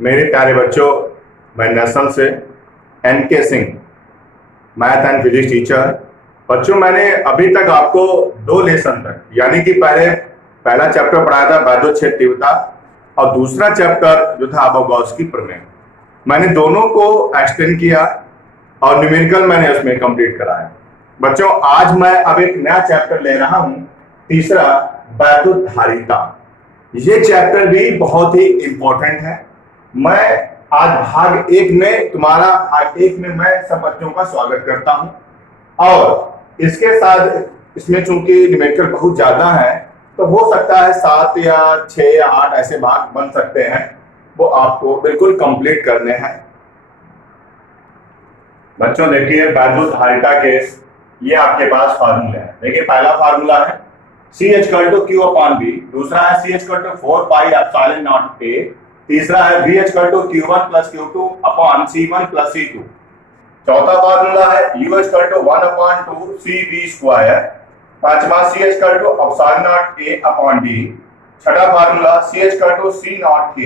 मेरे प्यारे बच्चों, मैं नेशनल से NK Singh, math and physics teacher. बच्चों, मैंने अभी तक आपको 2 लेसन तक, यानी कि पहला चैप्टर पढ़ाया था वैद्युत तीव्रता और दूसरा चैप्टर जो था अबागौस की प्रमेय। मैंने दोनों को एक्सटेंड किया और न्यूमेरिकल मैंने उसमें कंप्लीट कराया। बच्चों, आज मैं अब एक नया चैप्टर ले रहा हूं, तीसरा वैद्युत धारिता। ये चैप्टर भी बहुत ही इंपॉर्टेंट है। मैं आज भाग 1 में मैं सब बच्चों का स्वागत करता हूं और इसके साथ इसमें चूंकि न्यूमेरिकल बहुत ज्यादा है तो हो सकता है 7 या 6 या 8 ऐसे भाग बन सकते हैं, वो आपको बिल्कुल कंप्लीट करने हैं। बच्चों देखिए, वैद्युत धारिता के ये आपके पास फार्मूले हैं। देखिए, पहला फार्मूला है C=Q/B, दूसरा है C=4πε0A, तीसरा है V=Q1 + Q2/C1 + C2, चौथा फार्मूला है U=1/2CV², पांचवा C=ε0A/D, छठा फार्मूला C=C0K,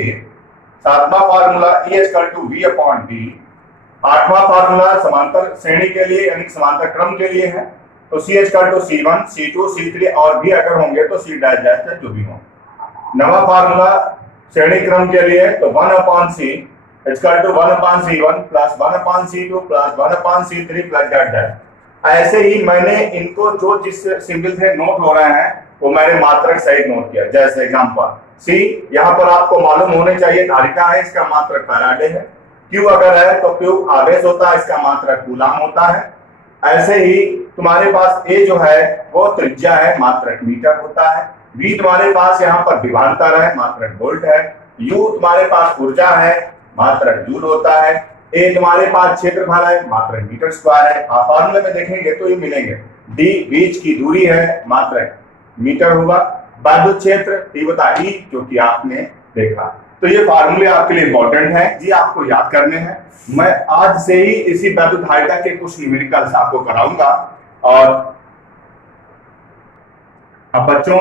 सातवां फार्मूला E=V/D, आठवां फार्मूला समांतर श्रेणी के लिए यानी समांतर क्रम के लिए है, तो C=C1, C2, C3 और भी अगर होंगे तो C डैश जो भी हो। नवा फार्मूला श्रेणी क्रम के लिए तो 1/C = 1/C1 + 1/C2 + 1/C3 + ऐसे ही मैंने इनको जो जिस सिंबल से नोट हो रहे हैं वो मैंने मात्रक सहित नोट किया। जैसे एग्जांपल C, यहाँ पर आपको मालूम होने चाहिए धारिता है, इसका मात्रक फैराडे है। Q अगर है तो Q आवेश होता है, इसका मात्रक कूलम होता है। ऐसे ही तुम्हारे पास A जो है वो त्रिज्या है, मात्रक मीटर होता है। V तुम्हारे पास यहाँ पर विभवांतर है, मात्रक वोल्ट है। U तुम्हारे पास ऊर्जा है, मात्रक जूल होता है। A तुम्हारे पास क्षेत्रफल है, मात्रक मीटर स्क्वायर है। आप फॉर्मूले में देखेंगे तो ये मिलेंगे। D बीच की दूरी है, मात्रक मीटर होगा। वैद्युत क्षेत्र तीव्रता E जो कि आपने देखा। तो ये फार्मूले आपके लिए इंपॉर्टेंट है जी, आपको याद करने हैं। मैं आज से ही इसी वैद्युत धारिता के कुछ न्यूमेरिकल्स आपको कराऊंगा। और अब बच्चों,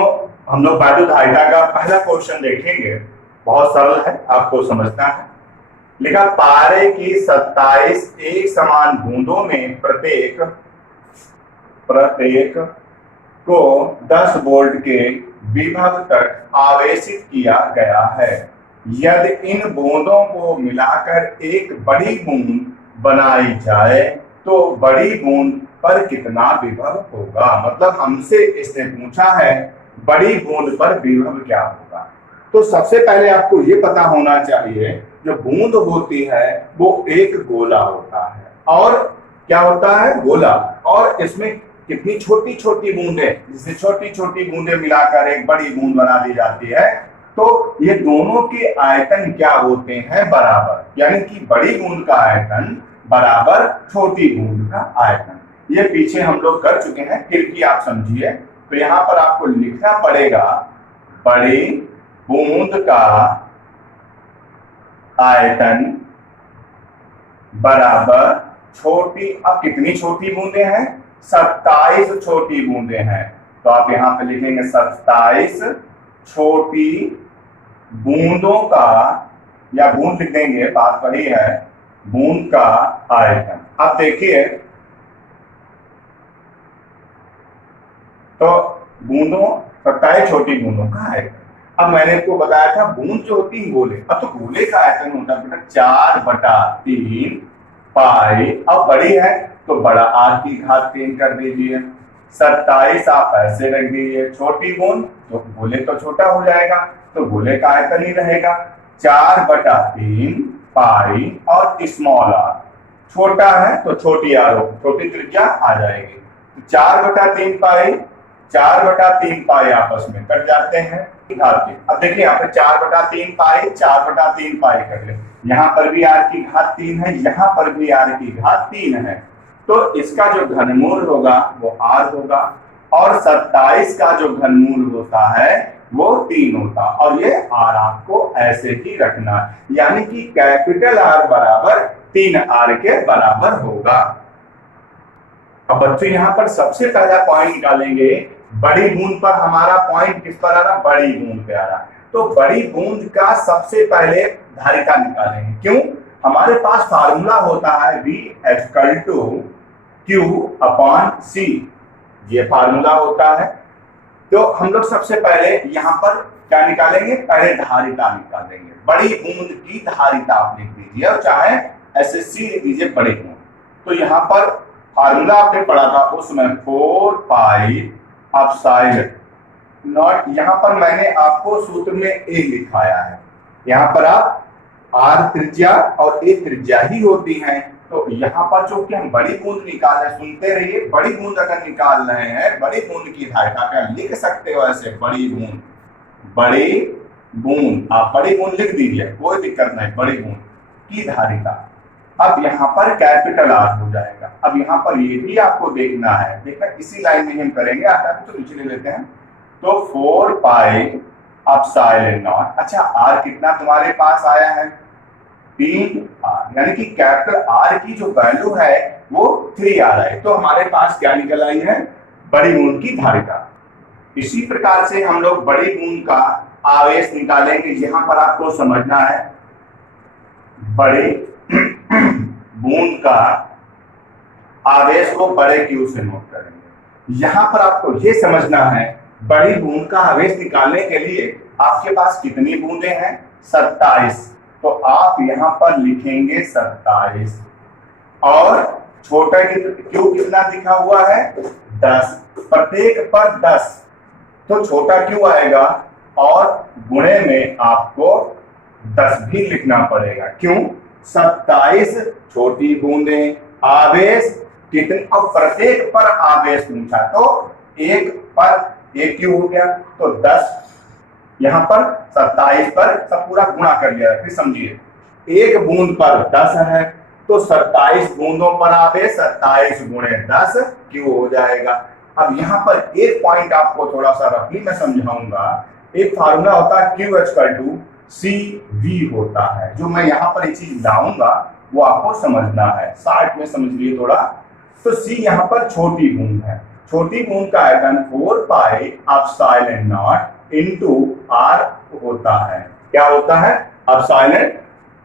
हम लोग वैद्युत धारिता का पहला क्वेश्चन देखेंगे। बहुत सरल है, आपको समझना है। लिखा, पारे की 27 एक समान बूंदों में प्रत्येक को 10 वोल्ट के विभव तक आवेशित किया गया है। यदि इन बूंदों को मिलाकर एक बड़ी बूंद बनाई जाए तो बड़ी बूंद पर कितना विभव होगा। मतलब हमसे इसने पूछा है बड़ी बूंद पर विभव क्या होगा। तो सबसे पहले आपको ये पता होना चाहिए, जो बूंद होती है वो एक गोला होता है। और क्या होता है? गोला। और इसमें कितनी छोटी छोटी बूंदें, जिससे छोटी छोटी बूंदें मिलाकर एक बड़ी बूंद बना दी जाती है। तो ये दोनों के आयतन क्या होते हैं? बराबर, यानी कि बड़ी बूंद का आयतन बराबर छोटी बूंद का आयतन। ये पीछे हम लोग कर चुके हैं, फिर भी आप समझिए। तो यहाँ पर आपको लिखना पड़ेगा बड़ी बूंद का आयतन बराबर छोटी। अब कितनी छोटी बूंदें हैं? 27 छोटी बूंदें हैं। तो आप यहां पे लिखेंगे 27 छोटी बूंदों का, या बूंद लिख देंगे, बात बड़ी है, बूंद का आयतन। अब देखिए, तो बूंदों 27 छोटी बूंदों का आयतन। अब मैंने आपको बताया था बूंद जो होती है गोले। अब तो गोले का आयतन होता है बेटा 4/3 पाई। अब बड़ी है तो बड़ा r³ कर दीजिए। 27 आप ऐसे रख दीजिए। छोटी बूंद तो गोले तो छोटा हो जाएगा, तो गोले का आयतन ही रहेगा 4/3 पाई। और स्मॉल r छोटा है तो छोटी r हो, छोटी त्रिज्या आ जाएगी। 4/3 पाई 4/3 पाई आपस में कट जाते हैं घात 3। अब देखिए यहाँ पे 4/3 पाई 4/3 पाई कर ले। यहाँ पर भी r³ है, यहाँ पर भी r³ है। तो इसका जो घनमूल होगा वो r होगा, और 27 का जो घनमूल होता है वो 3 होता। और ये r आपको ऐसे ही रखना है, यानी कि कैपिटल R बराबर 3r के बराबर होगा। अब बच्चों यहाँ पर सबसे पहला पॉइंट निकालेंगे, बड़ी बूंद पर हमारा पॉइंट किस पर आ रहा? बड़ी बूंद पे आ रहा। तो बड़ी बूंद का सबसे पहले धारिता निकालेंगे। क्यों? हमारे पास फार्मूला होता है V equal to Q upon C, ये फार्मूला होता है। तो हम लोग सबसे पहले यहाँ पर क्या निकालेंगे? पहले धारिता निकालेंगे। बड़ी बूंद की धारिता आप लिख दीजिए और चाहे ऐसे C लिख दीजिए बड़ी बूंद। तो यहाँ पर फार्मूला आपने पढ़ा था उसमें 4 पाई एप्सिलॉन नॉट, यहाँ पर मैंने आपको सूत्र में A लिखाया है। यहाँ पर आप R त्रिज्या और A त्रिज्या ही होती हैं। तो यहाँ पर जो कि हम बड़ी बूंद निकाल रहे, सुनते रहिए, बड़ी बूंद अगर निकाल रहे हैं, बड़ी बूंद की धारिता क्या लिख सकते हो ऐसे? बड़ी बूंद, बड़ी बूंद, आप बड़ी बूंद लिख दीजिए, कोई दिक्कत नहीं, बड़ी बूंद की धारिता। अब यहाँ पर कैपिटल R हो जाएगा। अब यहाँ पर ये भी आपको देखना है, देखना इसी लाइन में हम करेंगे, आता है तो नीचे ले लेते हैं। तो 4 पाई एप्सिलॉन नॉट, अच्छा R कितना तुम्हारे पास आया है? 3R, यानी कि कैपिटल R की जो वैल्यू है वो 3R है। तो हमारे पास क्या निकल आई है? बड़ी बूंद की धारिता। इसी प्रकार से हम लोग बड़ी बूंद का आवेश निकालेंगे। यहाँ पर आपको समझना है, बड़ी बूंद का आवेश को बड़े Q से नोट करेंगे। यहाँ पर आपको ये समझना है, बड़ी बूंद का आवेश निकालने के लिए आपके पास कितनी बूंदें हैं? 27। तो आप यहाँ पर लिखेंगे 27 और छोटा Q कितना दिखा हुआ है? 10, प्रत्येक पर 10, तो छोटा Q आएगा और गुणे में आपको 10 भी लिखना पड़ेगा। क्यों? 27 छोटी बूंदें, आवेश कितने, और प्रत्येक पर आवेश पूछा तो एक पर एक Q हो गया, तो 10, यहाँ पर 27 पर सब पूरा गुणा कर लिया। फिर समझिए, एक बूंद पर 10 है तो 27 बूंदों पर आवेश 27 गुणे 10 Q हो जाएगा। अब यहाँ पर एक पॉइंट आपको थोड़ा सा रफली मैं समझाऊंगा। एक फार्मूला होता है Q इक्वल टू CV होता है, जो मैं यहाँ पर एक चीज लाऊंगा वो आपको समझना है, शार्ट में समझ लिए थोड़ा। तो C यहाँ पर छोटी बूंद है, छोटी बूंद का आयतन 4 pi epsilon not into R होता है। क्या होता है? Epsilon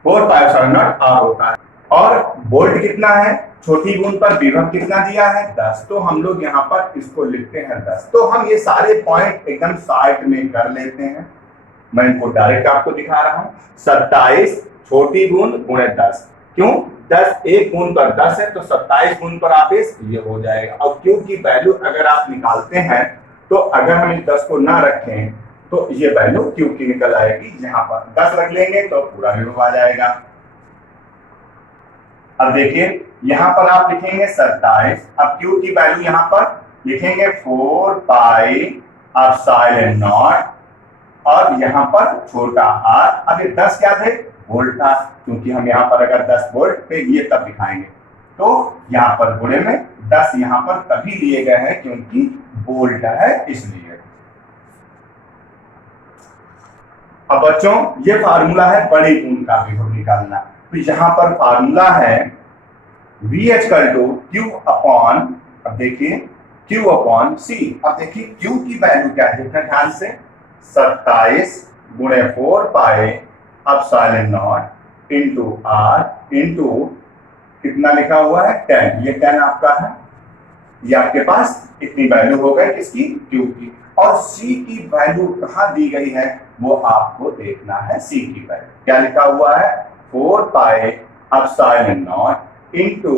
4 pi epsilon not R होता है। और वोल्ट कितना है? छोटी बूंद पर विभव कितना दिया है? 10। तो हम लोग यहाँ पर इसको लिखते हैं 10। तो हम ये सारे पॉइंट एकदम शार्ट में कर लेते हैं, मैं इनको डायरेक्ट आपको दिखा रहा हूँ। 27 छोटी बूंद गुणे 10, क्यों? 10 एक बूंद पर 10 है तो 27 बूंद पर आवेश ये हो जाएगा। और Q की वैल्यू अगर आप निकालते हैं तो अगर हम इस 10 को ना रखें तो ये वैल्यू Q की निकल आएगी। यहाँ पर 10 रख लेंगे तो पूरा विभव आ जाएगा। अब देखिए, यहाँ पर आप लिखेंगे 27, अब Q की वैल्यू यहाँ पर लिखेंगे 4 पाई एप्सिलॉन नॉट और यहाँ पर छोटा R। अब ये 10 क्या थे? वोल्ट था, क्योंकि हम यहाँ पर अगर 10 वोल्ट पे ये तब दिखाएंगे, तो यहाँ पर गुणे में 10 यहाँ पर तभी लिए गए हैं क्योंकि वोल्ट है इसलिए। अब बच्चों, ये फार्मूला है बड़ी बूंद का विभव निकालना। तो यहाँ पर फार्मूला है V equal to Q upon, अब देखिए Q अपॉन C। अब देखिए Q की वैल्यू क्या है, देखना ध्यान से, 27 गुणे 4 pi epsilon not into R into कितना लिखा हुआ है? 10। ये 10 आपका है, ये आपके पास इतनी वैल्यू हो गई किसकी? Q की। और C की वैल्यू कहाँ दी गई है वो आपको देखना है। C की वैल्यू क्या लिखा हुआ है? 4 pi epsilon not into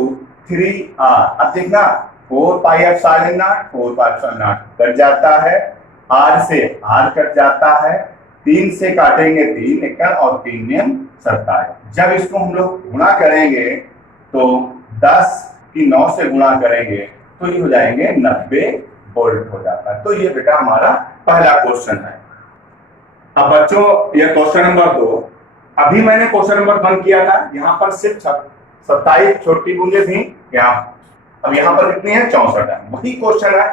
3R। अब देखना, 4 pi epsilon not 4 pi epsilon not cut जाता है, R से R कट जाता है, 3 से काटेंगे 3 एकड़ और 3 नियम 27। जब इसको हम लोग गुणा करेंगे तो 10 की 9 से गुणा करेंगे तो ये हो जाएंगे 90 वोल्ट हो जाता है। तो ये बेटा हमारा पहला क्वेश्चन है। अब बच्चों, ये क्वेश्चन नंबर 2। अभी मैंने क्वेश्चन नंबर 1 किया था, यहाँ पर सिर्फ 27 छोटी बूंदें थी, यहाँ अब यहाँ पर कितनी है? 64 है। वही क्वेश्चन है।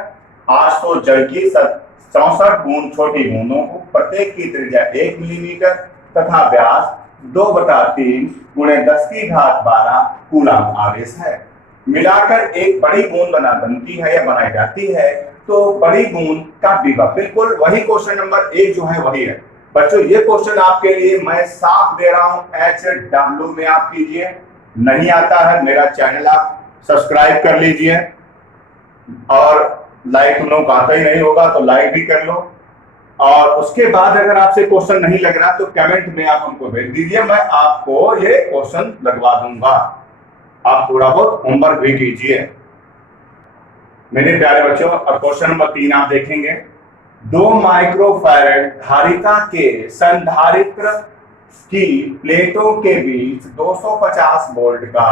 आज तो जल की 64 बूंद छोटी बूंदों को प्रत्येक की त्रिज्या 1 मिलीमीटर तथा व्यास 2/3 गुणे 10 की घात 12 कूलम आवेश है। मिलाकर एक बड़ी बूंद बनती है या बनाई जाती है। तो बड़ी बूंद का विभव बिल्कुल वही क्वेश्चन नंबर 1 जो है वही है। बच्चों ये क्वेश्चन आपके लिए मैं साफ दे रहा हूं, HW में आप कीजिए। नहीं आता है मेरा चैनल आप सब्सक्राइब कर लीजिए, और लाइक तुम लोग आता ही नहीं होगा तो लाइक भी कर लो। और उसके बाद अगर आपसे क्वेश्चन नहीं लग रहा तो कमेंट में आप हमको भेज दीजिए, मैं आपको ये क्वेश्चन लगवा दूंगा। आप थोड़ा बहुत होमवर्क भी कीजिए मेरे प्यारे बच्चों। अब क्वेश्चन नंबर 3 आप देखेंगे। 2 माइक्रोफैरड धारिता के संधारित्र की प्लेटों के बीच 250 वोल्ट का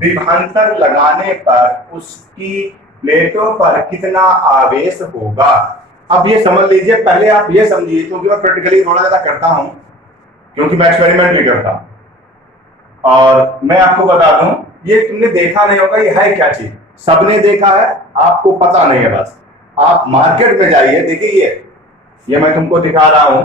विभवांतर लगाने पर उसकी प्लेटों पर कितना आवेश होगा। अब ये समझ लीजिए, पहले आप ये समझिए, क्योंकि मैं प्रैक्टिकली थोड़ा ज्यादा करता हूं, क्योंकि मैं एक्सपेरिमेंट भी करता हूं। और मैं आपको बता दूं, ये तुमने देखा नहीं होगा, ये है क्या चीज, सबने देखा है, आपको पता नहीं है। बस आप मार्केट में जाइए, देखिए ये मैं तुमको दिखा रहा हूं,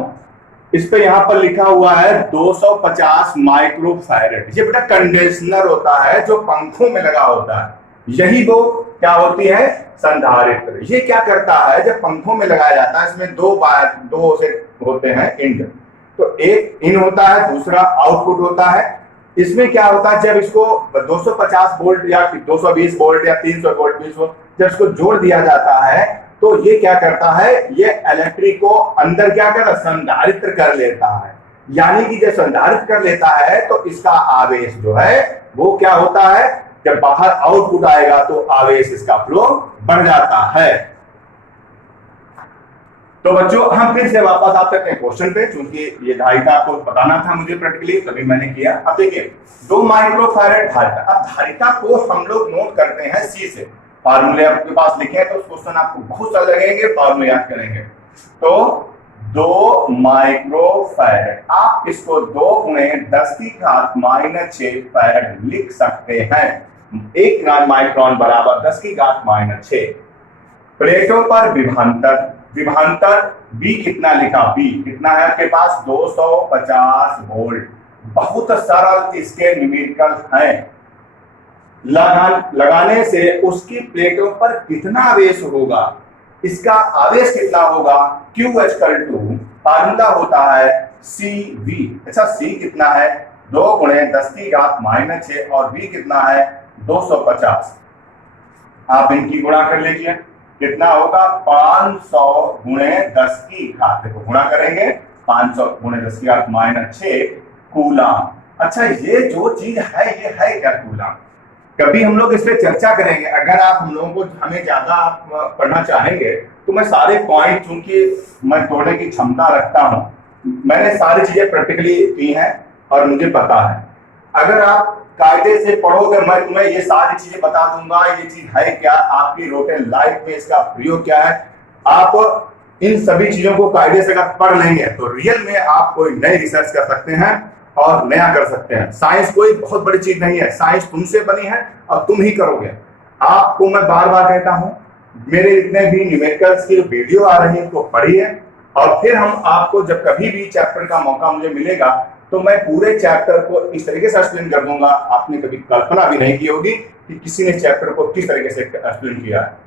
इस पे यहां पर लिखा हुआ है 250 माइक्रोफैरड। ये बेटा कंडेंसर होता है जो पंखों में लगा होता है, यही वो क्या होती है, संधारित्र। ये क्या करता है, जब पंखों में लगाया जाता है, इसमें दो से होते हैं इंड, तो एक इन होता है, दूसरा आउटपुट होता है। इसमें क्या होता है, जब इसको 250 वोल्ट या 220 वोल्ट या 300 वोल्ट 20 वोल्ट जब इसको जोड़ दिया जाता है, तो ये क्या करता है, ये इलेक्ट्रिक को अंदर क्या कर संधारित्र कर लेता है। यानी कि जब संधारित्र कर लेता है तो इसका आवेश जो है वो क्या होता है, जब बाहर आउटपुट आएगा तो आवेश इसका फ्लो बढ़ जाता है। तो बच्चों हम फिर से वापस आ सकते हैं क्वेश्चन पे, क्योंकि ये धारिता को बताना था मुझे प्रैक्टिकली, तभी मैंने किया। अब देखिए 2 माइक्रोफैरड धारिता, अब धारिता को हम लोग नोट करते हैं सी से, फार्मूले आपके पास लिखे हैं तो क्वेश्चन आपको बहुत सारे लगेंगे, फार्मूले याद करेंगे। तो 2 माइक्रोफैरड, आप इसको 2 × 10⁻⁻6 फैरड लिख सकते हैं। 1 माइक्रोन बराबर 10⁻⁻6। प्लेटों पर विभवांतर, विभवांतर बी कितना लिखा, बी कितना है आपके पास 250 वोल्ट। बहुत सरल इसके न्यूमेरिकल हैं। लगाने से उसकी प्लेटों पर कितना आवेश होगा, इसका आवेश कितना होगा, QH फार्मूला होता है CV। अच्छा C कितना है, 2 × 10⁻⁻6 और V कितना है 250। आप इनकी गुणा कर लीजिए, कितना होगा 500 × 10 की घात, देखो गुणा करेंगे 500 × 10⁻⁻6 कूलम। अच्छा ये जो चीज है ये है क्या कूलम, कभी हम लोग इस पे चर्चा करेंगे। अगर आप हम लोगों को हमें ज्यादा पढ़ना चाहेंगे तो मैं सारे पॉइंट, चूंकि मैं तोड़ने की क्षमता रखता हूं, मैंने सारी चीजें प्रैक्टिकली की हैं और मुझे पता है। अगर आप कायदे से पढ़ोगे, मैं तुम्हें ये सारी चीजें बता दूंगा, ये चीज है क्या, आपकी रोटेन लाइफ में इसका प्रयोग क्या है। आप इन सभी चीजों को कायदे से अगर पढ़ लेंगे तो रियल में आप कोई नई रिसर्च कर सकते हैं और नया कर सकते हैं। साइंस कोई बहुत बड़ी चीज नहीं है, साइंस तुमसे बनी है और तुम ही करोगे। आपको मैं बार बार कहता हूं, मेरे जितने भी न्यूमेरिकल्स की वीडियो आ रही है उनको पढ़िए, और फिर हम आपको जब कभी भी चैप्टर का मौका मुझे मिलेगा तो मैं पूरे चैप्टर को इस तरीके से एक्सप्लेन कर दूंगा, आपने कभी कल्पना भी नहीं की होगी कि किसी ने चैप्टर को किस तरीके से एक्सप्लेन किया है।